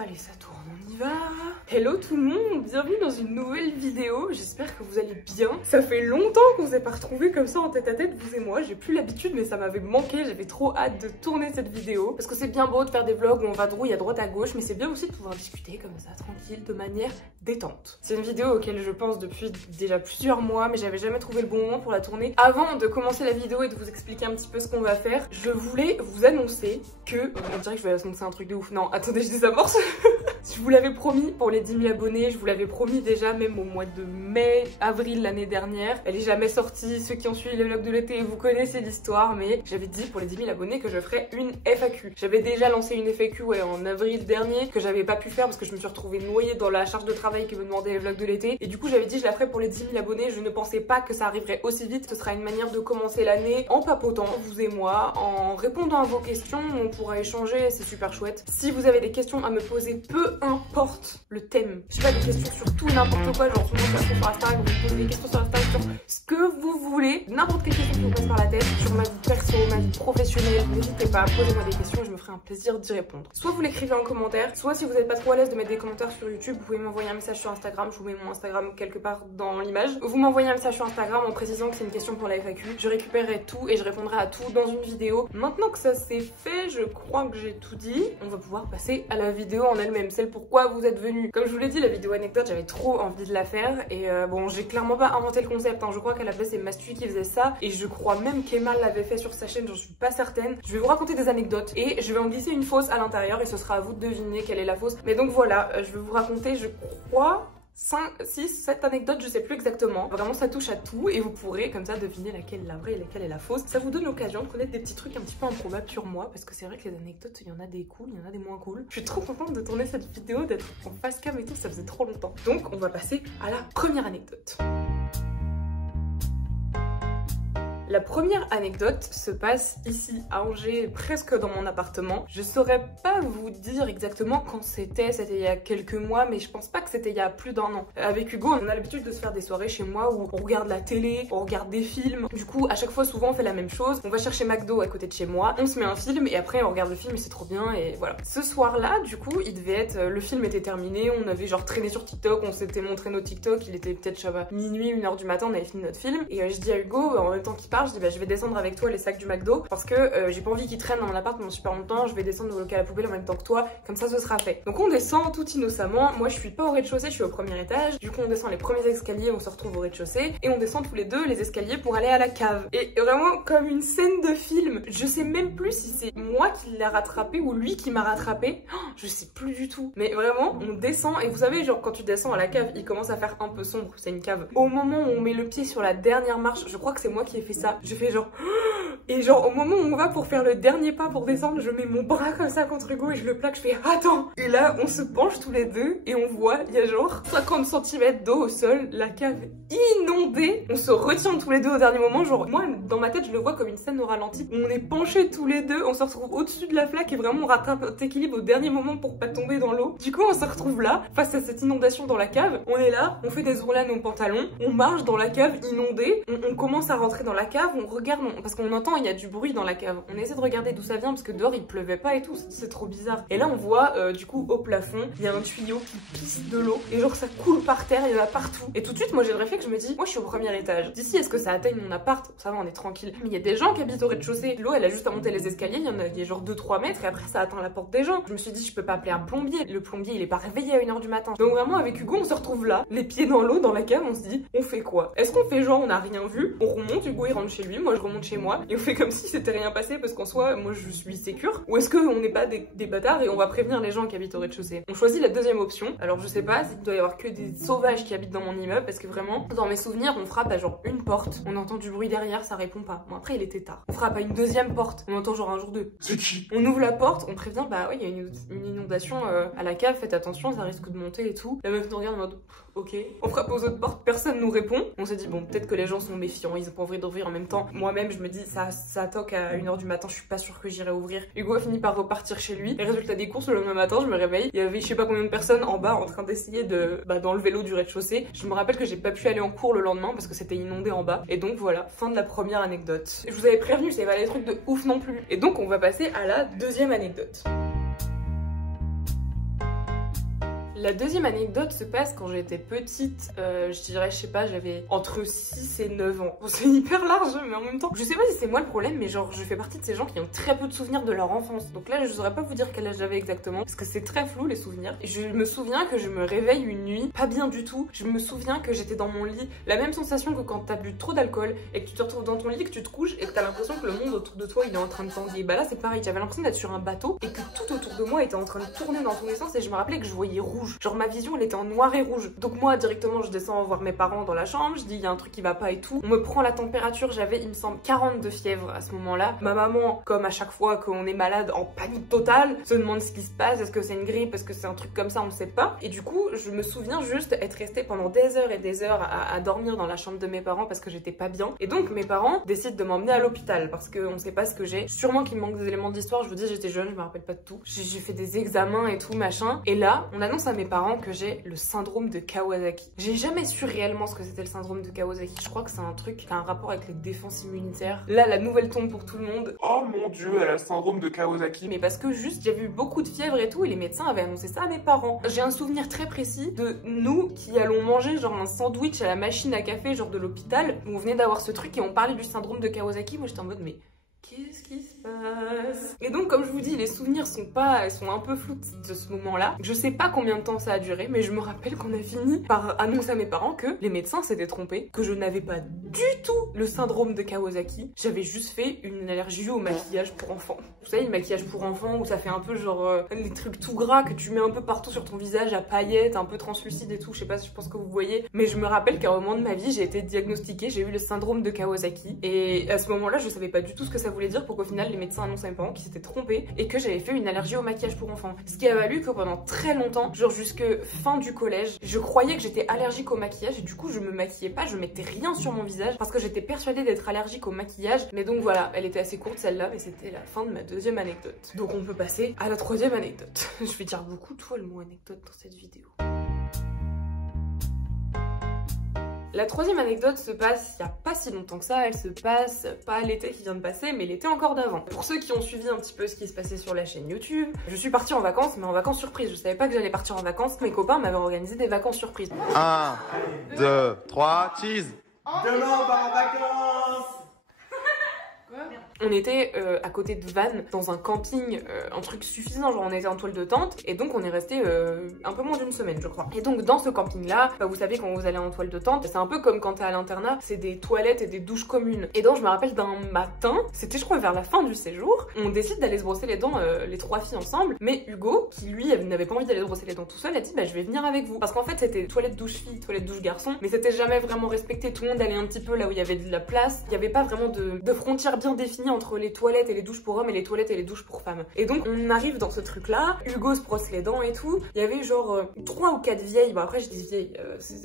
Allez, ça tourne, on y va. Hello tout le monde, bienvenue dans une nouvelle vidéo. J'espère que vous allez bien. Ça fait longtemps qu'on s'est pas retrouvés comme ça en tête à tête, vous et moi. J'ai plus l'habitude, mais ça m'avait manqué. J'avais trop hâte de tourner cette vidéo. Parce que c'est bien beau de faire des vlogs où on va de rouille à droite à gauche, mais c'est bien aussi de pouvoir discuter comme ça, tranquille, de manière détente. C'est une vidéo auquel je pense depuis déjà plusieurs mois, mais j'avais jamais trouvé le bon moment pour la tourner. Avant de commencer la vidéo et de vous expliquer un petit peu ce qu'on va faire, je voulais vous annoncer que... On dirait que je vais annoncer un truc de ouf. Non, attendez, je désamorce. Je vous l'avais promis pour les 10 000 abonnés, je vous l'avais promis déjà même au mois de mai, avril l'année dernière. Elle est jamais sortie, ceux qui ont suivi les vlogs de l'été, vous connaissez l'histoire, mais j'avais dit pour les 10 000 abonnés que je ferais une FAQ. J'avais déjà lancé une FAQ en avril dernier, que j'avais pas pu faire parce que je me suis retrouvée noyée dans la charge de travail que me demandaient les vlogs de l'été. Et du coup j'avais dit je la ferais pour les 10 000 abonnés, je ne pensais pas que ça arriverait aussi vite. Ce sera une manière de commencer l'année en papotant, vous et moi, en répondant à vos questions, on pourra échanger, c'est super chouette. Si vous avez des questions à me poser, peu importe le thème, je sais pas, des questions sur tout n'importe quoi, genre souvent des questions sur Instagram, vous posez des questions sur Instagram sur ce que vous voulez, n'importe quelle question qui vous passe par la tête, sur ma vie perso, ma vie professionnelle, n'hésitez pas, posez-moi des questions et je me ferai un plaisir d'y répondre. Soit vous l'écrivez en commentaire, soit si vous n'êtes pas trop à l'aise de mettre des commentaires sur YouTube, vous pouvez m'envoyer un message sur Instagram, je vous mets mon Instagram quelque part dans l'image. Vous m'envoyez un message sur Instagram en précisant que c'est une question pour la FAQ, je récupérerai tout et je répondrai à tout dans une vidéo. Maintenant que ça c'est fait, je crois que j'ai tout dit, on va pouvoir passer à la vidéo en elle-même, celle pourquoi vous êtes venus. Comme je vous l'ai dit, la vidéo anecdote, j'avais trop envie de la faire et bon, j'ai clairement pas inventé le concept, hein. Je crois qu'à la base c'est Mastu qui faisait ça et je crois même qu'Emma l'avait fait sur sa chaîne, j'en suis pas certaine. Je vais vous raconter des anecdotes et je vais en glisser une fausse à l'intérieur et ce sera à vous de deviner quelle est la fausse. Mais donc voilà, je vais vous raconter, je crois, 5, 6, 7 anecdotes, je sais plus exactement. Vraiment ça touche à tout et vous pourrez comme ça deviner laquelle est la vraie et laquelle est la fausse. Ça vous donne l'occasion de connaître des petits trucs un petit peu improbables sur moi parce que c'est vrai que les anecdotes, il y en a des cool, il y en a des moins cool. Je suis trop contente de tourner cette vidéo, d'être en face cam et tout, ça faisait trop longtemps. Donc on va passer à la première anecdote. La première anecdote se passe ici à Angers, presque dans mon appartement. Je saurais pas vous dire exactement quand c'était il y a quelques mois, mais je pense pas que c'était il y a plus d'1 an. Avec Hugo, on a l'habitude de se faire des soirées chez moi où on regarde la télé, on regarde des films. Du coup, à chaque fois, souvent, on fait la même chose. On va chercher McDo à côté de chez moi, on se met un film et après on regarde le film et c'est trop bien et voilà. Ce soir-là, du coup, il devait être... Le film était terminé, on avait genre traîné sur TikTok, on s'était montré nos TikTok, il était peut-être, je sais pas, minuit, 1h du matin, on avait fini notre film. Et je dis à Hugo, en même temps qu'il part, je dis bah je vais descendre avec toi les sacs du McDo parce que j'ai pas envie qu'ils traînent dans mon appart pendant super longtemps, je vais descendre au local à la poubelle en même temps que toi, comme ça ce sera fait. Donc on descend tout innocemment, moi je suis pas au rez-de-chaussée, je suis au premier étage, du coup on descend les premiers escaliers, on se retrouve au rez-de-chaussée et on descend tous les deux les escaliers pour aller à la cave. Et vraiment comme une scène de film, je sais même plus si c'est moi qui l'ai rattrapé ou lui qui m'a rattrapé, je sais plus du tout. Mais vraiment on descend et vous savez genre quand tu descends à la cave, il commence à faire un peu sombre, c'est une cave. Au moment où on met le pied sur la dernière marche, je crois que c'est moi qui ai fait ça, je fais genre... Et genre au moment où on va pour faire le dernier pas pour descendre, je mets mon bras comme ça contre Hugo et je le plaque, je fais attends. Et là on se penche tous les deux et on voit, il y a genre 50 cm d'eau au sol, la cave inondée. On se retient tous les deux au dernier moment, genre moi dans ma tête je le vois comme une scène au ralenti où on est penchés tous les deux, on se retrouve au-dessus de la flaque et vraiment on rattrape notre équilibre au dernier moment pour pas tomber dans l'eau. Du coup on se retrouve là, face à cette inondation dans la cave, on est là, on fait des ourlades aux pantalons, on marche dans la cave inondée, on commence à rentrer dans la cave, on regarde, parce qu'on entend il y a du bruit dans la cave. On essaie de regarder d'où ça vient parce que dehors il pleuvait pas et tout, c'est trop bizarre. Et là on voit du coup au plafond, il y a un tuyau qui pisse de l'eau et genre ça coule par terre, il y en a partout. Et tout de suite moi j'ai le réflexe, je me dis, moi je suis au premier étage. D'ici est-ce que ça atteigne mon appart? Ça va, on est tranquille. Mais il y a des gens qui habitent au rez-de-chaussée. L'eau elle a juste à monter les escaliers, il y a genre 2-3 mètres et après ça atteint la porte des gens. Je me suis dit je peux pas appeler un plombier. Le plombier il est pas réveillé à 1h du matin. Donc vraiment avec Hugo on se retrouve là, les pieds dans l'eau dans la cave, on se dit on fait quoi? Est-ce qu'on fait genre on a rien vu? On remonte, Hugo il rentre chez lui, moi je remonte chez moi et on fait comme si c'était rien passé parce qu'en soi moi je suis sécure, ou est-ce qu'on n'est pas des bâtards et on va prévenir les gens qui habitent au rez-de-chaussée? On choisit la deuxième option. Alors je sais pas s'il doit y avoir que des sauvages qui habitent dans mon immeuble parce que vraiment dans mes souvenirs on frappe à genre une porte, on entend du bruit derrière, ça répond pas. Bon après il était tard. On frappe à une deuxième porte, on entend genre un jour deux. C'est qui? On ouvre la porte, on prévient bah oui il y a une inondation à la cave, faites attention ça risque de monter et tout. La meuf nous regarde en mode ok. On frappe aux autres portes, personne nous répond. On s'est dit bon peut-être que les gens sont méfiants, ils ont pas envie d'ouvrir en même temps. Moi-même je me dis ça toque à 1h du matin, je suis pas sûre que j'irai ouvrir. Hugo a fini par repartir chez lui. Et résultat des courses, le lendemain matin je me réveille, il y avait je sais pas combien de personnes en bas en train d'essayer d'enlever l'eau du rez-de-chaussée. Je me rappelle que j'ai pas pu aller en cours le lendemain parce que c'était inondé en bas. Et donc voilà, fin de la première anecdote. Je vous avais prévenu, c'est pas des trucs de ouf non plus. Et donc on va passer à la deuxième anecdote. La deuxième anecdote se passe quand j'étais petite, je dirais, je sais pas, j'avais entre 6 et 9 ans. Bon, c'est hyper large, mais en même temps, je sais pas si c'est moi le problème, mais genre, je fais partie de ces gens qui ont très peu de souvenirs de leur enfance. Donc là, je saurais pas vous dire quel âge j'avais exactement, parce que c'est très flou les souvenirs. Et je me souviens que je me réveille une nuit, pas bien du tout. Je me souviens que j'étais dans mon lit, la même sensation que quand t'as bu trop d'alcool et que tu te retrouves dans ton lit, que tu te couches et que t'as l'impression que le monde autour de toi il est en train de tanguer. Bah là, c'est pareil, j'avais l'impression d'être sur un bateau et que tout autour de moi était en train de tourner dans tous les sens et je me rappelais que je voyais rouge. Genre ma vision elle était en noir et rouge. Donc moi directement je descends voir mes parents dans la chambre, je dis il y a un truc qui va pas et tout. On me prend la température, j'avais il me semble 40 de fièvre à ce moment-là. Ma maman, comme à chaque fois qu'on est malade, en panique totale, se demande ce qui se passe, est-ce que c'est une grippe, est-ce que c'est un truc comme ça, on ne sait pas. Et du coup je me souviens juste être restée pendant des heures et des heures à dormir dans la chambre de mes parents parce que j'étais pas bien. Et donc mes parents décident de m'emmener à l'hôpital parce qu'on sait pas ce que j'ai. Sûrement qu'il me manque des éléments d'histoire, je vous dis j'étais jeune, je me rappelle pas de tout. J'ai fait des examens et tout machin. Et là, on annonce à mes parents que j'ai le syndrome de Kawasaki. J'ai jamais su réellement ce que c'était le syndrome de Kawasaki. Je crois que c'est un truc qui a un rapport avec les défenses immunitaires. Là, la nouvelle tombe pour tout le monde. Oh mon dieu, elle a le syndrome de Kawasaki. Mais parce que juste, j'avais eu beaucoup de fièvre et tout, et les médecins avaient annoncé ça à mes parents. J'ai un souvenir très précis de nous qui allons manger genre un sandwich à la machine à café, genre de l'hôpital, où on venait d'avoir ce truc et on parlait du syndrome de Kawasaki. Moi, j'étais en mode, mais qu'est-ce qui se passe? Et donc, comme je vous dis, les souvenirs sont un peu flous de ce moment-là. Je sais pas combien de temps ça a duré, mais je me rappelle qu'on a fini par annoncer à mes parents que les médecins s'étaient trompés, que je n'avais pas du tout le syndrome de Kawasaki. J'avais juste fait une allergie au maquillage pour enfants. Vous savez, le maquillage pour enfants où ça fait un peu genre les trucs tout gras que tu mets un peu partout sur ton visage à paillettes, un peu translucide et tout. Je sais pas si je pense que vous voyez, mais je me rappelle qu'à un moment de ma vie, j'ai été diagnostiquée, j'ai eu le syndrome de Kawasaki. Et à ce moment-là, je savais pas du tout ce que ça voulait dire pour qu'au final, les médecins annoncent à mes parents qu'ils s'étaient trompés et que j'avais fait une allergie au maquillage pour enfants. Ce qui a valu que pendant très longtemps, genre jusque fin du collège, je croyais que j'étais allergique au maquillage et du coup, je me maquillais pas, je mettais rien sur mon visage parce que j'étais persuadée d'être allergique au maquillage. Mais donc voilà, elle était assez courte celle-là, mais c'était la fin de ma deuxième anecdote. Donc on peut passer à la troisième anecdote. Je vais dire beaucoup de fois le mot anecdote dans cette vidéo. La troisième anecdote se passe il y a pas si longtemps que ça, elle se passe pas l'été qui vient de passer, mais l'été encore d'avant. Pour ceux qui ont suivi un petit peu ce qui se passait sur la chaîne YouTube, je suis partie en vacances, mais en vacances surprises. Je savais pas que j'allais partir en vacances, mes copains m'avaient organisé des vacances surprises. 1, 2, 3, cheese. Demain on part en vacances. On était à côté de Vannes, dans un camping, un truc suffisant, genre on était en toile de tente, et donc on est resté un peu moins d'une semaine je crois. Et donc dans ce camping-là, bah, vous savez quand vous allez en toile de tente, c'est un peu comme quand t'es à l'internat, c'est des toilettes et des douches communes. Et donc je me rappelle d'un matin, c'était je crois vers la fin du séjour, on décide d'aller se brosser les dents les trois filles ensemble, mais Hugo, qui lui n'avait pas envie d'aller se brosser les dents tout seul, a dit bah je vais venir avec vous. Parce qu'en fait c'était toilette douche fille, toilette douche garçon, mais c'était jamais vraiment respecté, tout le monde allait un petit peu là où il y avait de la place, il n'y avait pas vraiment de frontières bien définies entre les toilettes et les douches pour hommes et les toilettes et les douches pour femmes. Et donc on arrive dans ce truc là, Hugo se brosse les dents et tout, il y avait genre 3 ou 4 vieilles, bon après je dis vieilles,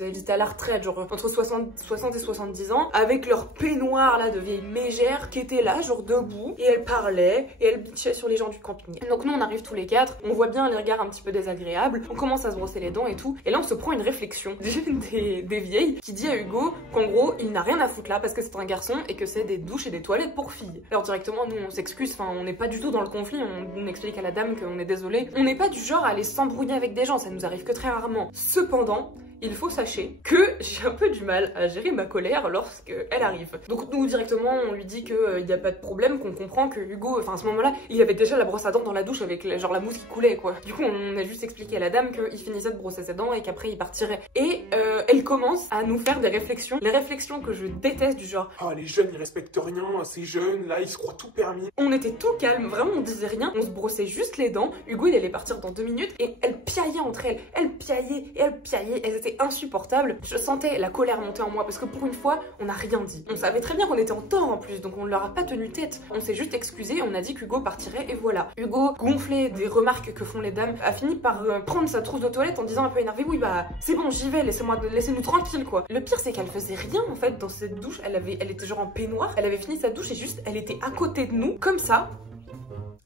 elles étaient à la retraite, genre entre 60 et 70 ans, avec leur peignoir là de vieilles mégères qui étaient là genre debout, et elles parlaient et elles bitchaient sur les gens du camping. Donc nous on arrive tous les quatre, on voit bien les regards un petit peu désagréables, on commence à se brosser les dents et tout, et là on se prend une réflexion d'une des vieilles qui dit à Hugo qu'en gros il n'a rien à foutre là parce que c'est un garçon et que c'est des douches et des toilettes pour filles. Alors directement nous on s'excuse, enfin on n'est pas du tout dans le conflit, on explique à la dame qu'on est désolé. On n'est pas du genre à aller s'embrouiller avec des gens, ça nous arrive que très rarement. Cependant, il faut sachez que j'ai un peu du mal à gérer ma colère lorsqu'elle arrive. Donc nous directement on lui dit qu'il n'y a pas de problème, qu'on comprend que Hugo, enfin à ce moment-là, il avait déjà la brosse à dents dans la douche avec genre la mousse qui coulait quoi. Du coup on a juste expliqué à la dame qu'il finissait de brosser ses dents et qu'après il partirait. Et elle commence à nous faire des réflexions, les réflexions que je déteste du genre Ah les jeunes ils respectent rien, ces jeunes là ils se croient tout permis. On était tout calme, vraiment on disait rien, on se brossait juste les dents. Hugo il allait partir dans 2 minutes et elles piaillaient entre elles, elles piaillaient et elles piaillaient, elles étaient insupportables. Je sentais la colère monter en moi parce que pour une fois on n'a rien dit. On savait très bien qu'on était en tort en plus, donc on ne leur a pas tenu tête. On s'est juste excusé, on a dit qu'Hugo partirait et voilà. Hugo, gonflé des remarques que font les dames, a fini par prendre sa trousse de toilette en disant un peu énervé oui bah c'est bon j'y vais, laissez-nous tranquille quoi. Le pire c'est qu'elle faisait rien en fait dans cette douche, elle était genre en peignoir, elle avait fini sa douche et juste elle était à côté de nous comme ça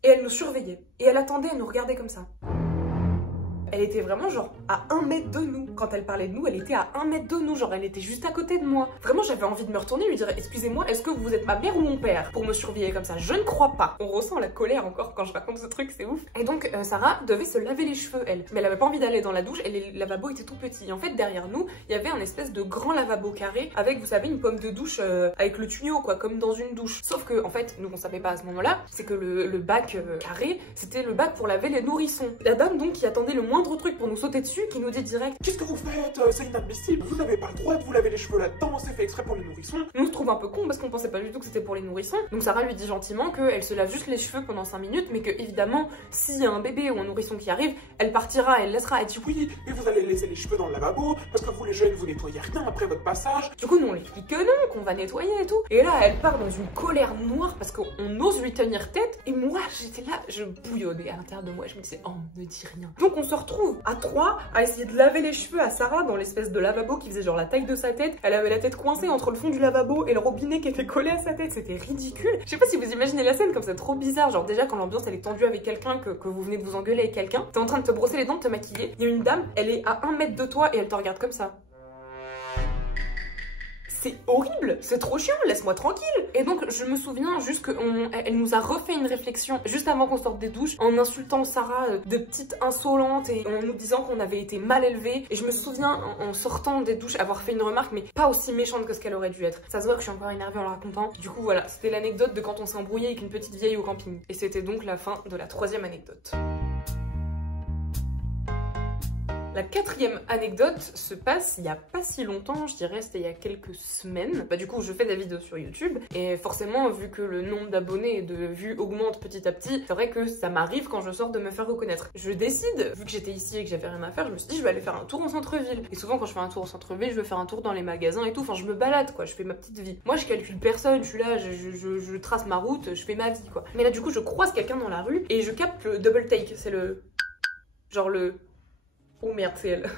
et elle nous surveillait et elle attendait, elle nous regardait comme ça. Elle était vraiment genre à 1 mètre de nous. Quand elle parlait de nous, elle était à 1 mètre de nous, genre elle était juste à côté de moi. Vraiment, j'avais envie de me retourner et lui dire excusez-moi, est-ce que vous êtes ma mère ou mon père pour me surveiller comme ça? Je ne crois pas. On ressent la colère encore quand je raconte ce truc, c'est ouf. Et donc Sarah devait se laver les cheveux, elle. Mais elle avait pas envie d'aller dans la douche et les lavabos étaient tout petits. Et en fait, derrière nous, il y avait un espèce de grand lavabo carré avec, vous savez, une pomme de douche avec le tuyau, quoi, comme dans une douche. Sauf que, en fait, nous on savait pas à ce moment-là, c'est que le bac carré, c'était le bac pour laver les nourrissons. La dame donc qui attendait le moindre truc pour nous sauter dessus, qui nous dit direct Qu'est-ce que vous faites? C'est inadmissible. Vous n'avez pas le droit de vous laver les cheveux là-dedans. C'est fait exprès pour les nourrissons. Nous on se trouve un peu con parce qu'on pensait pas du tout que c'était pour les nourrissons. Donc Sarah lui dit gentiment qu'elle se lave juste les cheveux pendant 5 minutes, mais que évidemment, s'il y a un bébé ou un nourrisson qui arrive, elle partira, elle laissera. Elle dit Oui, mais vous allez laisser les cheveux dans le lavabo parce que vous les jeunes, vous nettoyez rien après votre passage. Du coup, nous on lui explique que non, qu'on va nettoyer et tout. Et là, elle part dans une colère noire parce qu'on ose lui tenir tête. Et moi, j'étais là, je bouillonnais à l'intérieur de moi. Je me disais, oh, ne dis rien. Donc on se retrouve à 3 à essayer de laver les cheveux à Sarah dans l'espèce de lavabo qui faisait genre la taille de sa tête. Elle avait la tête coincée entre le fond du lavabo et le robinet qui était collé à sa tête. C'était ridicule. Je sais pas si vous imaginez la scène comme ça, trop bizarre. Genre déjà quand l'ambiance elle est tendue avec quelqu'un, que vous venez de vous engueuler avec quelqu'un, t'es en train de te brosser les dents, de te maquiller. Il y a une dame, elle est à 1 mètre de toi et elle te regarde comme ça. C'est horrible, c'est trop chiant, laisse-moi tranquille. Et donc je me souviens juste qu'elle nous a refait une réflexion juste avant qu'on sorte des douches en insultant Sarah de petite insolente et en nous disant qu'on avait été mal élevés. Et je me souviens en sortant des douches avoir fait une remarque mais pas aussi méchante que ce qu'elle aurait dû être. Ça se voit que je suis encore énervée en le racontant. Du coup voilà, c'était l'anecdote de quand on s'est embrouillé avec une petite vieille au camping. Et c'était donc la fin de la 3e anecdote. La 4e anecdote se passe il y a pas si longtemps, je dirais c'était il y a quelques semaines. Bah du coup je fais des vidéos sur YouTube et forcément vu que le nombre d'abonnés et de vues augmente petit à petit, c'est vrai que ça m'arrive quand je sors de me faire reconnaître. Je décide, vu que j'étais ici et que j'avais rien à faire, je me suis dit je vais aller faire un tour en centre-ville. Et souvent quand je fais un tour en centre-ville, je vais faire un tour dans les magasins et tout, enfin je me balade quoi, je fais ma petite vie. Moi je calcule personne, je suis là, je trace ma route, je fais ma vie quoi. Mais là du coup je croise quelqu'un dans la rue et je capte le double take, c'est le... genre le... Oh merde, c'est elle.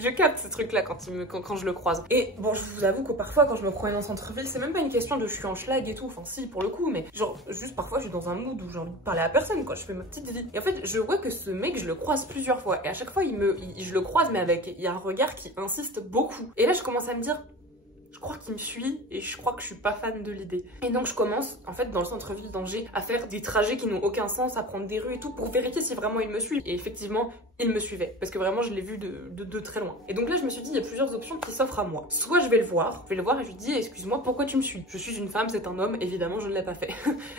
Je capte ce truc là quand je le croise. Et bon, je vous avoue que parfois quand je me promène en centre-ville, c'est même pas une question de je suis en schlag et tout, enfin si pour le coup, mais genre juste parfois je suis dans un mood où j'ai envie de parler à personne quoi, je fais ma petite vie. Et en fait je vois que ce mec je le croise plusieurs fois et à chaque fois je le croise mais il y a un regard qui insiste beaucoup. Et là je commence à me dire je crois qu'il me suit et je crois que je suis pas fan de l'idée. Et donc je commence en fait dans le centre-ville d'Angers à faire des trajets qui n'ont aucun sens, à prendre des rues et tout pour vérifier si vraiment il me suit. Et effectivement il me suivait parce que vraiment je l'ai vu de très loin. Et donc là je me suis dit il y a plusieurs options qui s'offrent à moi. Soit je vais le voir et je lui dis excuse-moi pourquoi tu me suis? Je suis une femme, c'est un homme, évidemment je ne l'ai pas fait.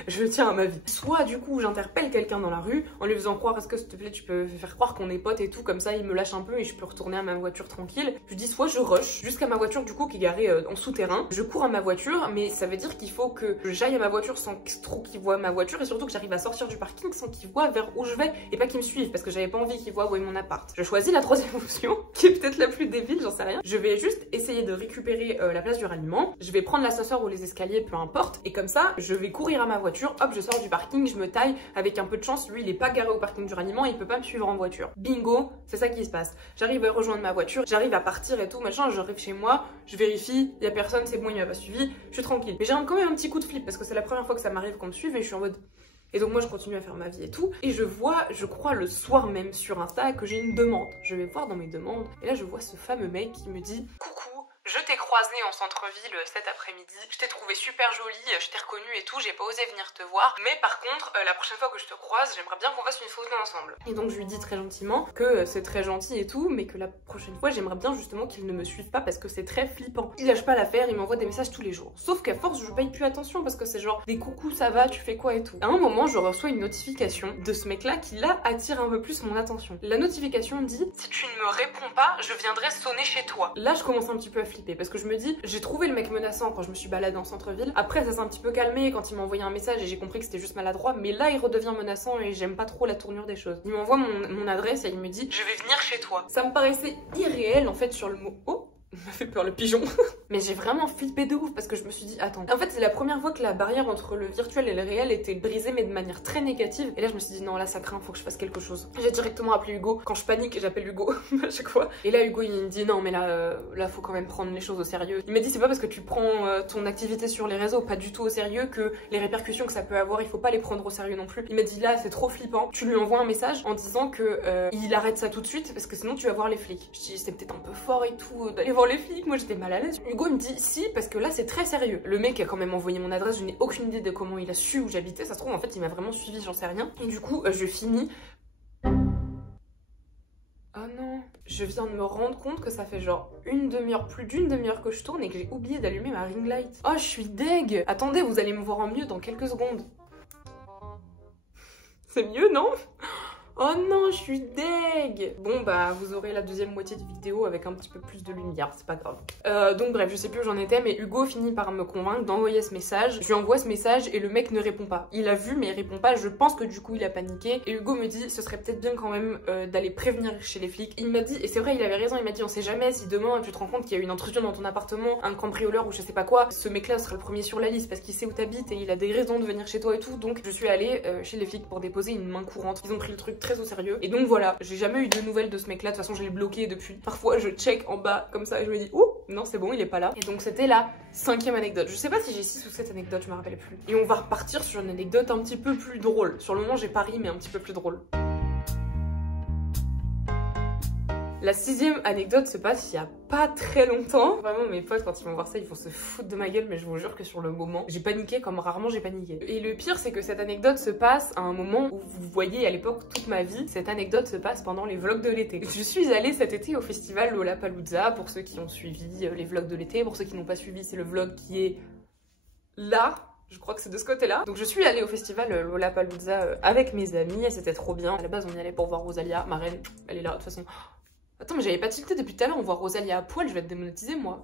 Je tiens à ma vie. Soit du coup j'interpelle quelqu'un dans la rue en lui faisant croire est-ce que s'il te plaît tu peux faire croire qu'on est potes et tout, comme ça il me lâche un peu et je peux retourner à ma voiture tranquille. Je dis soit je rush jusqu'à ma voiture du coup qui est garée en souterrain. Je cours à ma voiture mais ça veut dire qu'il faut que j'aille à ma voiture sans trop qu'il voit ma voiture et surtout que j'arrive à sortir du parking sans qu'il voit vers où je vais et pas qu'il me suive parce que j'avais pas envie qu'il voit où est mon appart. Je choisis la 3e option qui est peut-être la plus débile, j'en sais rien. Je vais juste essayer de récupérer la place du ralliement. Je vais prendre l'ascenseur ou les escaliers, peu importe. Et comme ça, je vais courir à ma voiture. Hop, je sors du parking, je me taille. Avec un peu de chance, lui, il est pas garé au parking du ralliement, il peut pas me suivre en voiture. Bingo, c'est ça qui se passe. J'arrive à rejoindre ma voiture, j'arrive à partir et tout, machin. J'arrive chez moi, je vérifie, il y a personne, c'est bon, il m'a pas suivi. Je suis tranquille. Mais j'ai quand même un petit coup de flip parce que c'est la première fois que ça m'arrive qu'on me suive et je suis en mode... Et donc moi je continue à faire ma vie et tout. Et je vois, je crois le soir même sur Insta que j'ai une demande. Je vais voir dans mes demandes. Et là je vois ce fameux mec qui me dit « Coucou, je t'ai croisé en centre-ville cet après-midi. Je t'ai trouvé super jolie, je t'ai reconnue et tout. J'ai pas osé venir te voir. Mais par contre, la prochaine fois que je te croise, j'aimerais bien qu'on fasse une photo ensemble. » Et donc je lui dis très gentiment que c'est très gentil et tout, mais que la prochaine fois j'aimerais bien justement qu'il ne me suive pas parce que c'est très flippant. Il lâche pas l'affaire, il m'envoie des messages tous les jours. Sauf qu'à force je paye plus attention parce que c'est genre des coucou ça va, tu fais quoi et tout. À un moment je reçois une notification de ce mec là qui là attire un peu plus mon attention. La notification dit si tu ne me réponds pas, je viendrai sonner chez toi. Là je commence un petit peu à flipper parce que je me dis j'ai trouvé le mec menaçant quand je me suis baladée en centre-ville. Après ça s'est un petit peu calmé quand il m'a envoyé un message et j'ai compris que c'était juste maladroit, mais là il redevient menaçant et j'aime pas trop la tournure des choses. Il m'envoie mon adresse et il me dit je vais venir chez toi. Ça me paraissait irréel en fait sur le mot oh m'a fait peur le pigeon. Mais j'ai vraiment flippé de ouf parce que je me suis dit attends. En fait c'est la première fois que la barrière entre le virtuel et le réel était brisée mais de manière très négative. Et là je me suis dit non là ça craint, faut que je fasse quelque chose. J'ai directement appelé Hugo. Quand je panique j'appelle Hugo à chaque fois. Et là Hugo il me dit non mais là faut quand même prendre les choses au sérieux. Il m'a dit c'est pas parce que tu prends ton activité sur les réseaux pas du tout au sérieux que les répercussions que ça peut avoir il faut pas les prendre au sérieux non plus. Il m'a dit là c'est trop flippant. Tu lui envoies un message en disant que il arrête ça tout de suite parce que sinon tu vas voir les flics. Je dis c'est peut-être un peu fort et tout d'aller voir les flics. Moi j'étais mal à l'aise. Hugo me dit si parce que là c'est très sérieux. Le mec a quand même envoyé mon adresse. Je n'ai aucune idée de comment il a su où j'habitais. Ça se trouve en fait il m'a vraiment suivi, j'en sais rien. Et du coup je finis. Oh non, je viens de me rendre compte que ça fait genre une demi-heure, plus d'une demi-heure que je tourne et que j'ai oublié d'allumer ma ring light. Oh, je suis deg. Attendez, vous allez me voir en mieux dans quelques secondes. C'est mieux, non? Oh non, je suis deg. Bon bah vous aurez la deuxième moitié de vidéo avec un petit peu plus de lumière, c'est pas grave. Donc bref, je sais plus où j'en étais, mais Hugo finit par me convaincre d'envoyer ce message. Je lui envoie ce message et le mec ne répond pas. Il a vu mais il répond pas, je pense que du coup il a paniqué. Et Hugo me dit ce serait peut-être bien quand même d'aller prévenir chez les flics. Il m'a dit, et c'est vrai il avait raison, il m'a dit on sait jamais si demain tu te rends compte qu'il y a eu une intrusion dans ton appartement, un cambrioleur ou je sais pas quoi, ce mec là sera le premier sur la liste parce qu'il sait où t'habites et il a des raisons de venir chez toi et tout. Donc je suis allée chez les flics pour déposer une main courante. Ils ont pris le truc très au sérieux. Et donc voilà, j'ai jamais eu de nouvelles de ce mec là, de toute façon je l'ai bloqué depuis. Parfois je check en bas comme ça et je me dis oh non c'est bon il est pas là. Et donc c'était la 5e anecdote. Je sais pas si j'ai 6 ou 7 anecdotes, je me rappelle plus. Et on va repartir sur une anecdote un petit peu plus drôle. Sur le moment j'ai pas ri mais un petit peu plus drôle. La 6e anecdote se passe il y a pas très longtemps. Vraiment mes potes quand ils vont voir ça ils vont se foutre de ma gueule, mais je vous jure que sur le moment j'ai paniqué comme rarement j'ai paniqué. Et le pire c'est que cette anecdote se passe à un moment où vous voyez à l'époque toute ma vie. Cette anecdote se passe pendant les vlogs de l'été. Je suis allée cet été au festival Lollapalooza pour ceux qui ont suivi les vlogs de l'été. Pour ceux qui n'ont pas suivi c'est le vlog qui est là. Je crois que c'est de ce côté-là. Donc je suis allée au festival Lollapalooza avec mes amis et c'était trop bien. À la base on y allait pour voir Rosalia, ma reine, elle est là de toute façon. Attends mais j'avais pas tilté depuis tout à l'heure, on voit Rosalia à poil, je vais être démonétisée moi.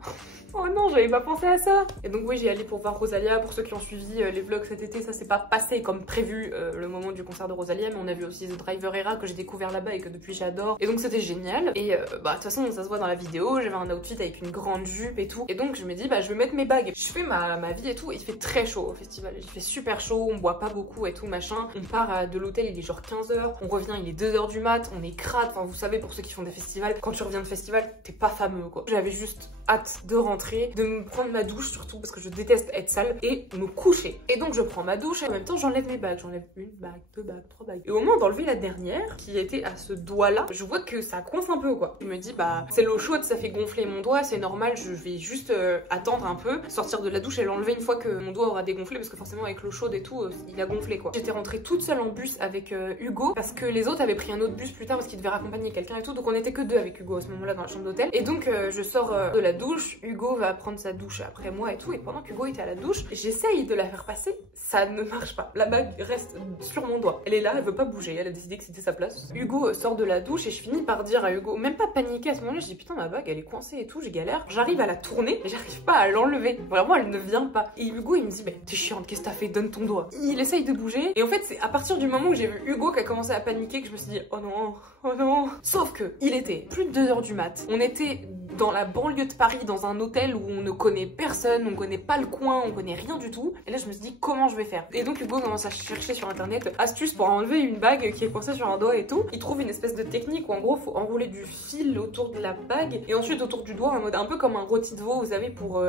Oh non, j'avais pas pensé à ça. Et donc oui, j'y allais pour voir Rosalia. Pour ceux qui ont suivi les vlogs cet été, ça s'est pas passé comme prévu le moment du concert de Rosalia, mais on a vu aussi The Driver Era que j'ai découvert là-bas et que depuis j'adore. Et donc c'était génial. Et bah de toute façon ça se voit dans la vidéo, j'avais un outfit avec une grande jupe et tout. Et donc je me dis bah je vais mettre mes bagues. Je fais ma vie et tout, et il fait très chaud au festival. Il fait super chaud, on boit pas beaucoup et tout machin. On part de l'hôtel, il est genre 15h, on revient, il est 2h du mat, on est crade. Enfin vous savez pour ceux qui font des festivals, quand tu reviens de festival, t'es pas fameux quoi. J'avais juste hâte de rentrer, de me prendre ma douche surtout parce que je déteste être sale et me coucher. Et donc je prends ma douche et en même temps j'enlève mes bagues. J'enlève une bague, 2 bagues, 3 bagues. Et au moment d'enlever la dernière qui était à ce doigt là, je vois que ça coince un peu quoi. Je me dis bah c'est l'eau chaude, ça fait gonfler mon doigt, c'est normal, je vais juste attendre un peu, sortir de la douche et l'enlever une fois que mon doigt aura dégonflé parce que forcément avec l'eau chaude et tout, il a gonflé quoi. J'étais rentrée toute seule en bus avec Hugo parce que les autres avaient pris un autre bus plus tard parce qu'ils devaient raccompagner quelqu'un et tout, donc on était que 2 avec Hugo à ce moment là dans la chambre d'hôtel. Et donc je sors de la douche, Hugo va prendre sa douche après moi et tout, et pendant qu'Hugo était à la douche, j'essaye de la faire passer, ça ne marche pas. La bague reste sur mon doigt. Elle est là, elle veut pas bouger, elle a décidé que c'était sa place. Hugo sort de la douche et je finis par dire à Hugo, même pas paniquer à ce moment-là, je dis putain ma bague elle est coincée et tout, j'ai galère. J'arrive à la tourner, mais j'arrive pas à l'enlever. Vraiment elle ne vient pas. Et Hugo il me dit, mais t'es chiante, qu'est-ce que t'as fait, donne ton doigt. Il essaye de bouger, et en fait c'est à partir du moment où j'ai vu Hugo qui a commencé à paniquer que je me suis dit, oh non, oh non. Sauf que il était plus de 2h du mat, on était dans la banlieue de Paris, dans un hôtel où on ne connaît personne, on connaît pas le coin, on connaît rien du tout. Et là je me suis dit comment je vais faire. Et donc Hugo commence à chercher sur internet astuces pour enlever une bague qui est coincée sur un doigt et tout. Il trouve une espèce de technique où en gros faut enrouler du fil autour de la bague et ensuite autour du doigt en mode un peu comme un rôti de veau, vous savez, pour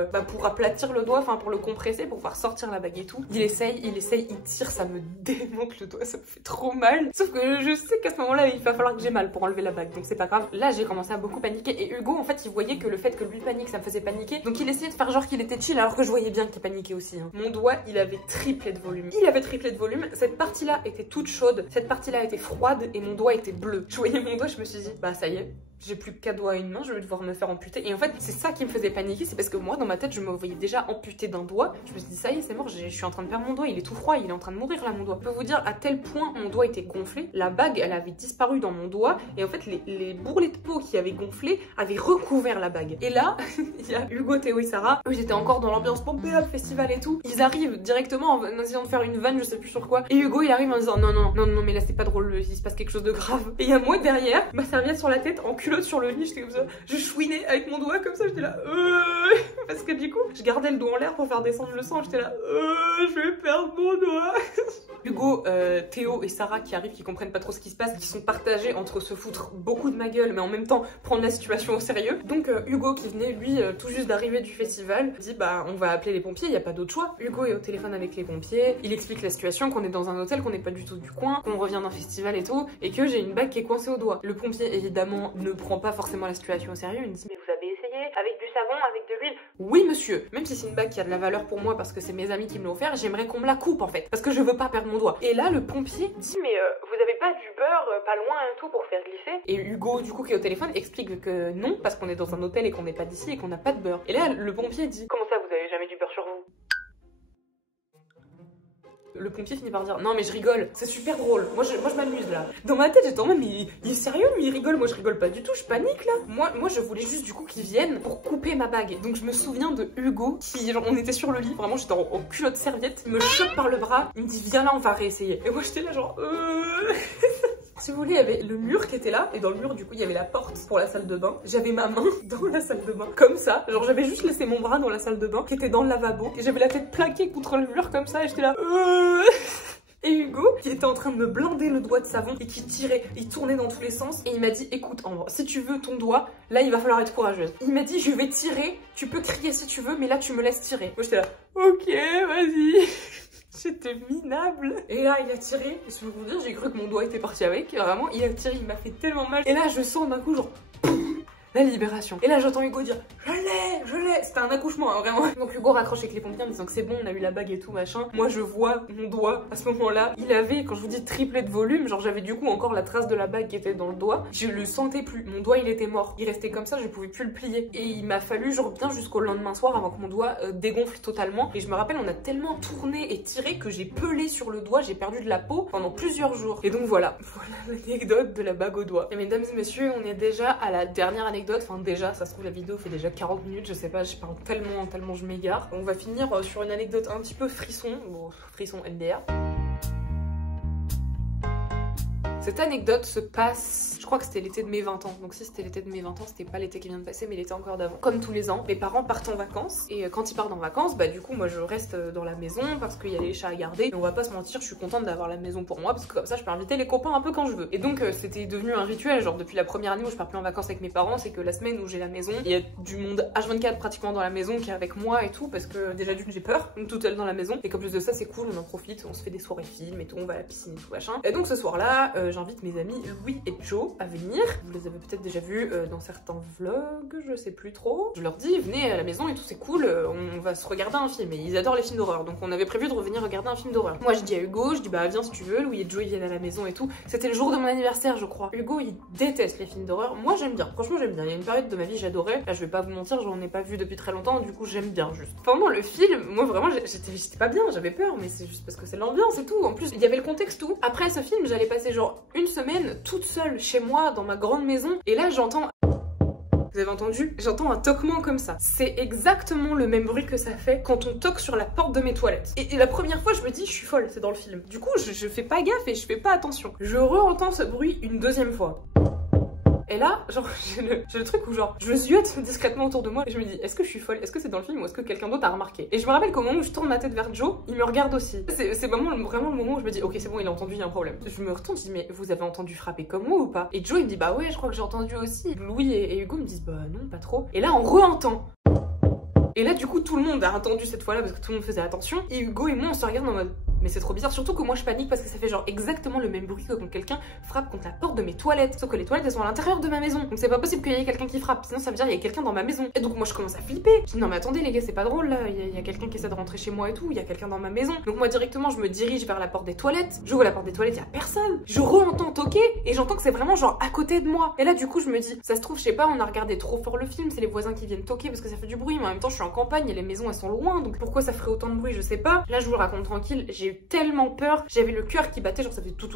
aplatir le doigt, enfin pour le compresser, pour pouvoir sortir la bague et tout. Il essaye, il tire, ça me démonte le doigt, ça me fait trop mal. Sauf que je sais qu'à ce moment-là il va falloir que j'ai mal pour enlever la bague, donc c'est pas grave. Là j'ai commencé à beaucoup paniquer et Hugo en fait il voyait que le fait que lui panique ça me faisait paniquer, donc il essayait de faire genre qu'il était chill alors que je voyais bien qu'il paniquait aussi hein. Mon doigt il avait triplé de volume, cette partie là était toute chaude, cette partie là était froide et mon doigt était bleu. Je voyais mon doigt, je me suis dit bah ça y est, j'ai plus qu'un doigt et une main, je vais devoir me faire amputer. Et en fait c'est ça qui me faisait paniquer, c'est parce que moi dans ma tête je me voyais déjà amputée d'un doigt. Je me suis dit ça y est c'est mort, je suis en train de perdre mon doigt, il est tout froid, il est en train de mourir là mon doigt. Je peux vous dire à tel point mon doigt était gonflé, la bague elle avait disparu dans mon doigt et en fait les bourrelets de peau qui avaient gonflé avaient recouvert la bague. Et là il y a Hugo, Théo et Sarah, eux ils étaient encore dans l'ambiance pompé up festival et tout. Ils arrivent directement en essayant de faire une vanne, je sais plus sur quoi. Et Hugo il arrive en disant non mais là c'est pas drôle, il se passe quelque chose de grave. Et il y a moi derrière, ma serviette sur la tête en culotte culotte sur le lit, j'étais comme ça, je chouinais avec mon doigt comme ça, j'étais là parce que du coup je gardais le doigt en l'air pour faire descendre le sang, j'étais là je vais perdre mon doigt. Hugo, Théo et Sarah qui arrivent, qui comprennent pas trop ce qui se passe, qui sont partagés entre se foutre beaucoup de ma gueule mais en même temps prendre la situation au sérieux. Donc Hugo qui venait lui tout juste d'arriver du festival dit bah on va appeler les pompiers, il y a pas d'autre choix. Hugo est au téléphone avec les pompiers, il explique la situation, qu'on est dans un hôtel, qu'on n'est pas du tout du coin, qu'on revient d'un festival et tout, et que j'ai une bague qui est coincée au doigt. Le pompier évidemment ne prend pas forcément la situation au sérieux, il me dit mais vous avez essayé avec du savon, avec de l'huile? Oui monsieur, même si c'est une bague qui a de la valeur pour moi parce que c'est mes amis qui me l'ont offert, j'aimerais qu'on me la coupe en fait, parce que je veux pas perdre mon doigt. Et là le pompier dit mais vous avez pas du beurre pas loin et tout pour faire glisser? Et Hugo du coup qui est au téléphone explique que non, parce qu'on est dans un hôtel et qu'on n'est pas d'ici et qu'on n'a pas de beurre. Et là le pompier dit comment ça vous avez jamais du beurre sur vous? Le pompier finit par dire non mais je rigole, c'est super drôle, moi je m'amuse là. Dans ma tête j'étais en mode mais il est sérieux lui, il rigole, moi je rigole pas du tout, je panique là. Moi je voulais juste du coup qu'il vienne pour couper ma bague. Donc je me souviens de Hugo qui, genre on était sur le lit, vraiment j'étais en culotte serviette, il me chope par le bras, il me dit viens là on va réessayer. Et moi j'étais là genre Si vous voulez, il y avait le mur qui était là, et dans le mur, du coup, il y avait la porte pour la salle de bain. J'avais ma main dans la salle de bain, comme ça. Genre, j'avais juste laissé mon bras dans la salle de bain, qui était dans le lavabo, et j'avais la tête plaquée contre le mur, comme ça, et j'étais là... Et Hugo, qui était en train de me blinder le doigt de savon, et qui tirait, il tournait dans tous les sens, et il m'a dit, écoute, Ambre, si tu veux ton doigt, là, il va falloir être courageuse. Il m'a dit, je vais tirer, tu peux crier si tu veux, mais là, tu me laisses tirer. Moi, j'étais là, ok, vas-y. J'étais minable. Et là, il a tiré. Et je peux vous dire, j'ai cru que mon doigt était parti avec. Vraiment, il a tiré, il m'a fait tellement mal. Et là, je sens d'un coup, genre... la libération. Et là j'entends Hugo dire je l'ai. C'était un accouchement hein, vraiment. Donc Hugo raccroche avec les pompiers en disant que c'est bon, on a eu la bague et tout machin. Moi je vois mon doigt à ce moment-là, il avait, quand je vous dis triplé de volume, genre j'avais du coup encore la trace de la bague qui était dans le doigt. Je le sentais plus, mon doigt il était mort, il restait comme ça, je pouvais plus le plier. Et il m'a fallu genre bien jusqu'au lendemain soir avant que mon doigt dégonfle totalement. Et je me rappelle on a tellement tourné et tiré que j'ai pelé sur le doigt, j'ai perdu de la peau pendant plusieurs jours. Et donc voilà l'anecdote de la bague au doigt. Et mesdames et messieurs, on est déjà à la dernière anecdote. Enfin déjà, ça se trouve la vidéo fait déjà 40 minutes, je sais pas, je parle tellement je m'égare. On va finir sur une anecdote un petit peu frisson, bon, frisson LDR. Cette anecdote se passe, je crois que c'était l'été de mes 20 ans. Donc si c'était l'été de mes 20 ans, c'était pas l'été qui vient de passer, mais l'été encore d'avant. Comme tous les ans, mes parents partent en vacances. Et quand ils partent en vacances, bah du coup moi je reste dans la maison parce qu'il y a les chats à garder. Et on va pas se mentir, je suis contente d'avoir la maison pour moi parce que comme ça je peux inviter les copains un peu quand je veux. Et donc c'était devenu un rituel, genre depuis la première année où je pars plus en vacances avec mes parents, c'est que la semaine où j'ai la maison, il y a du monde H24 pratiquement dans la maison qui est avec moi et tout, parce que déjà d'une j'ai peur, toute seule dans la maison. Et qu'en plus de ça c'est cool, on en profite, on se fait des soirées films et tout, on va à la piscine et tout machin. Et donc ce soir là, j'invite mes amis Louis et Joe à venir. Vous les avez peut-être déjà vus dans certains vlogs, je sais plus trop. Je leur dis venez à la maison et tout, c'est cool, on va se regarder un film. Et ils adorent les films d'horreur, donc on avait prévu de revenir regarder un film d'horreur. Moi je dis à Hugo, je dis bah viens si tu veux, Louis et Joe ils viennent à la maison et tout. C'était le jour de mon anniversaire je crois. Hugo il déteste les films d'horreur, moi j'aime bien, franchement j'aime bien. Il y a une période de ma vie j'adorais, là je vais pas vous mentir, j'en ai pas vu depuis très longtemps, du coup j'aime bien juste. Enfin moi le film, moi vraiment j'étais pas bien, j'avais peur, mais c'est juste parce que c'est l'ambiance et tout. En plus il y avait le contexte tout. Après ce film j'allais passer genre une semaine toute seule chez moi dans ma grande maison et là j'entends... Vous avez entendu? J'entends un toquement comme ça. C'est exactement le même bruit que ça fait quand on toque sur la porte de mes toilettes. Et la première fois, je me dis, je suis folle, c'est dans le film. Du coup, je fais pas gaffe et je fais pas attention. Je re-entends ce bruit une deuxième fois. Et là, genre, j'ai le truc où genre, je ziote discrètement autour de moi et je me dis, est-ce que je suis folle? Est-ce que c'est dans le film ou est-ce que quelqu'un d'autre a remarqué? Et je me rappelle qu'au moment où je tourne ma tête vers Joe, il me regarde aussi. C'est vraiment le moment où je me dis, ok, c'est bon, il a entendu, il y a un problème. Je me retourne, je dis, mais vous avez entendu frapper comme moi ou pas? Et Joe, il me dit, bah ouais, je crois que j'ai entendu aussi. Louis et Hugo me disent, bah non, pas trop. Et là, on re-entend. Et là, du coup, tout le monde a entendu cette fois-là parce que tout le monde faisait attention. Et Hugo et moi, on se regarde en mode... Mais c'est trop bizarre, surtout que moi je panique parce que ça fait genre exactement le même bruit que quand quelqu'un frappe contre la porte de mes toilettes. Sauf que les toilettes elles sont à l'intérieur de ma maison. Donc c'est pas possible qu'il y ait quelqu'un qui frappe, sinon ça veut dire qu'il y a quelqu'un dans ma maison. Et donc moi je commence à flipper. Je dis non mais attendez les gars, c'est pas drôle là, il y a quelqu'un qui essaie de rentrer chez moi et tout, il y a quelqu'un dans ma maison. Donc moi directement je me dirige vers la porte des toilettes. J'ouvre la porte des toilettes, il y a personne. Je re-entends toquer et j'entends que c'est vraiment genre à côté de moi. Et là du coup je me dis, ça se trouve je sais pas, on a regardé trop fort le film, c'est les voisins qui viennent toquer parce que ça fait du bruit, mais en même temps je suis en campagne et les maisons elles sont loin, donc pourquoi ça ferait autant de bruit, je sais pas. Là je vous le raconte tranquille, j'ai eu tellement peur. J'avais le cœur qui battait, genre ça fait tout,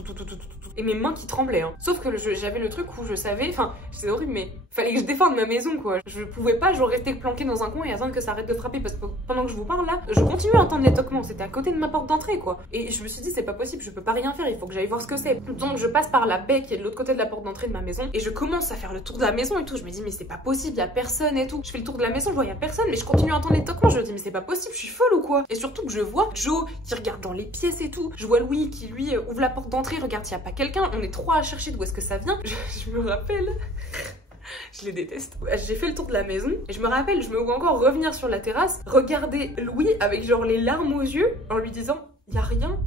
et mes mains qui tremblaient. Hein. Sauf que j'avais le truc où je savais, enfin c'est horrible, mais fallait que je défende ma maison quoi. Je pouvais pas genre rester planquée dans un coin et attendre que ça arrête de frapper parce que pendant que je vous parle là, je continue à entendre les toquements, c'était à côté de ma porte d'entrée quoi. Et je me suis dit c'est pas possible, je peux pas rien faire, il faut que j'aille voir ce que c'est. Donc je passe par la baie qui est de l'autre côté de la porte d'entrée de ma maison et je commence à faire le tour de la maison et tout. Je me dis mais c'est pas possible, y a personne et tout. Je fais le tour de la maison, je vois y a personne mais je continue à entendre les toquements. Je me dis mais c'est pas possible, je suis folle ou quoi. Et surtout que je vois Joe qui regarde dans les pièces et tout. Je vois Louis qui lui ouvre la porte d'entrée, regarde s'il y a pas quelqu'un. On est trois à chercher d'où est-ce que ça vient. Je me rappelle. Je les déteste. J'ai fait le tour de la maison et je me rappelle, je me vois encore revenir sur la terrasse, regarder Louis avec genre les larmes aux yeux en lui disant y a rien,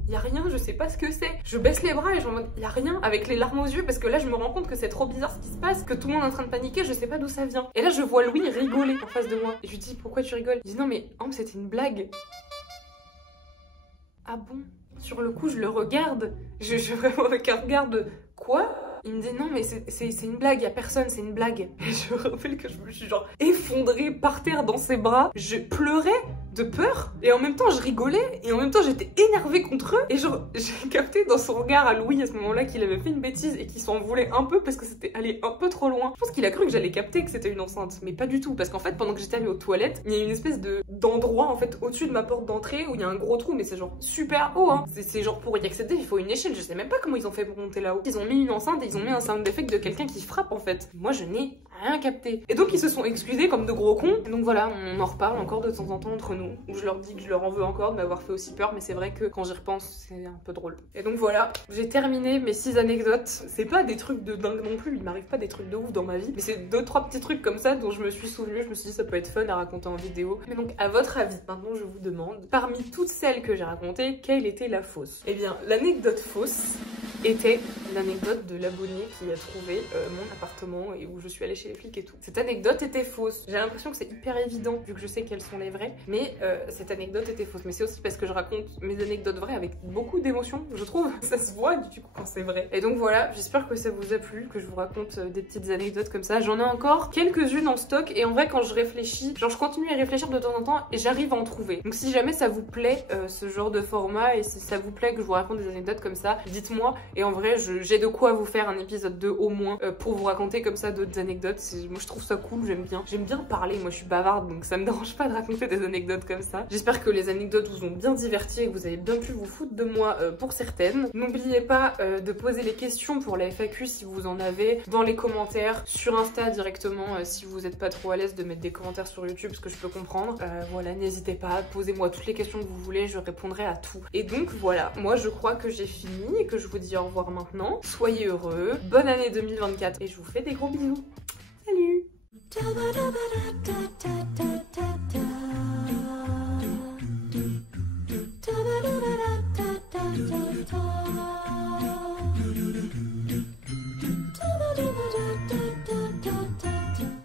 je sais pas ce que c'est. Je baisse les bras et je me dis y a rien avec les larmes aux yeux parce que là je me rends compte que c'est trop bizarre ce qui se passe, que tout le monde est en train de paniquer, je sais pas d'où ça vient. Et là je vois Louis rigoler en face de moi et je lui dis pourquoi tu rigoles? Il dit non mais Ambre c'était une blague. Ah bon? Sur le coup je le regarde, je vraiment avec un regard de quoi? Il me dit non mais c'est une blague, y a personne, c'est une blague. Et je me rappelle que je me suis genre effondrée par terre dans ses bras. Je pleurais de peur et en même temps je rigolais et en même temps j'étais énervée contre eux. Et genre j'ai capté dans son regard à Louis à ce moment-là qu'il avait fait une bêtise et qu'il s'en voulait un peu parce que c'était allé un peu trop loin. Je pense qu'il a cru que j'allais capter que c'était une enceinte, mais pas du tout parce qu'en fait pendant que j'étais allée aux toilettes, il y a une espèce d'endroit en fait au-dessus de ma porte d'entrée où il y a un gros trou mais c'est genre super haut hein. C'est genre pour y accéder il faut une échelle, je sais même pas comment ils ont fait pour monter là-haut. Ils ont mis une enceinte et ils ont mis un sound effect de quelqu'un qui frappe en fait. Moi je n'ai rien capté. Et donc ils se sont excusés comme de gros cons. Et donc voilà, on en reparle encore de temps en temps entre nous. Où je leur dis que je leur en veux encore de m'avoir fait aussi peur. Mais c'est vrai que quand j'y repense, c'est un peu drôle. Et donc voilà, j'ai terminé mes 6 anecdotes. C'est pas des trucs de dingue non plus. Il m'arrive pas des trucs de ouf dans ma vie. Mais c'est 2-3 petits trucs comme ça dont je me suis souvenue. Je me suis dit ça peut être fun à raconter en vidéo. Mais donc à votre avis, maintenant je vous demande, parmi toutes celles que j'ai racontées, quelle était la fausse? Eh bien l'anecdote fausse était l'anecdote de l'abonné qui a trouvé mon appartement et où je suis allée chez les flics et tout. Cette anecdote était fausse. J'ai l'impression que c'est hyper évident vu que je sais quelles sont les vraies, mais cette anecdote était fausse. Mais c'est aussi parce que je raconte mes anecdotes vraies avec beaucoup d'émotion, je trouve. Ça se voit du coup quand c'est vrai. Et donc voilà, j'espère que ça vous a plu, que je vous raconte des petites anecdotes comme ça. J'en ai encore quelques-unes en stock et en vrai quand je réfléchis, genre je continue à réfléchir de temps en temps et j'arrive à en trouver. Donc si jamais ça vous plaît ce genre de format et si ça vous plaît que je vous raconte des anecdotes comme ça, dites-moi. Et en vrai, j'ai de quoi vous faire un épisode 2 au moins pour vous raconter comme ça d'autres anecdotes. Moi je trouve ça cool, j'aime bien. J'aime bien parler, moi je suis bavarde donc ça me dérange pas de raconter des anecdotes comme ça. J'espère que les anecdotes vous ont bien diverti et que vous avez bien pu vous foutre de moi pour certaines. N'oubliez pas de poser les questions pour la FAQ si vous en avez dans les commentaires, sur Insta directement si vous n'êtes pas trop à l'aise de mettre des commentaires sur YouTube, ce que je peux comprendre. Voilà, n'hésitez pas, posez-moi toutes les questions que vous voulez, je répondrai à tout. Et donc voilà, moi je crois que j'ai fini et que je vous dis au revoir maintenant. Soyez heureux, bonne année 2024 et je vous fais des gros bisous. Salut!